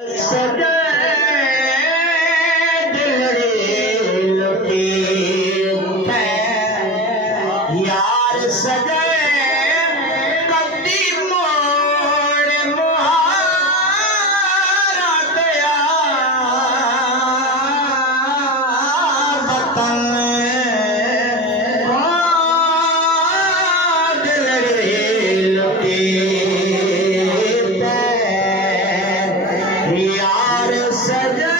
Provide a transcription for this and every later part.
सजे दिलड़ी लुटी है यार सजे कदी मोड़ मुहारा दया वतन दिलड़ी लुटी यार सजे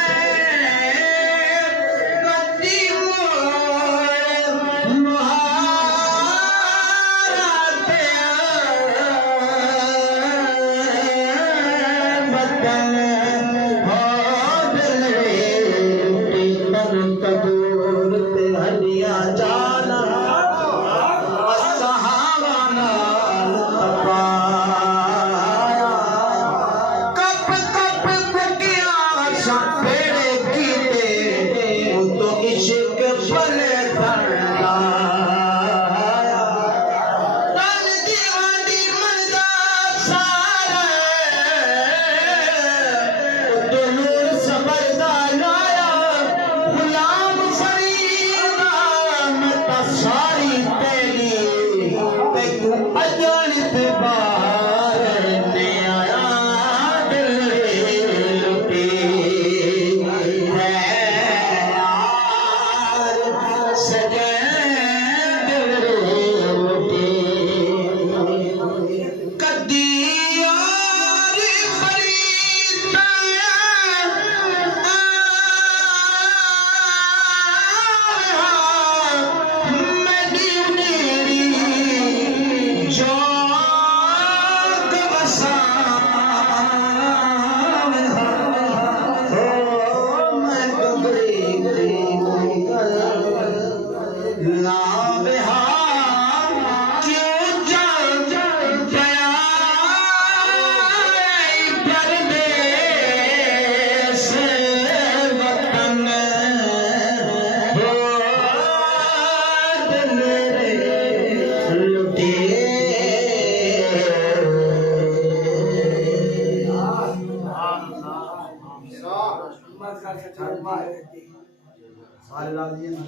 कदी मोड़ मुहारा दया वतन हो दिलड़ी लुटी तन कबूर ते हलिया जाना सहावाना तपाया कप कप फकिया सफेरे कीते तो इश्क भले फरलाया तन दीवानी मर्दा सारे तो नूर सबरदा लाया गुलाम फरीदा मत सारी तेरी ते तू अजानित बाहर ने आया दिलड़ी लुटी है यार सजे दिलड़ी लुटी कदी यार फरीदा मेरी जोग वसाम हो मैं डुबरी लावेहा क्यों जान गया परदेस वतन हो दिलड़ी लुटी सारे राजी हैं।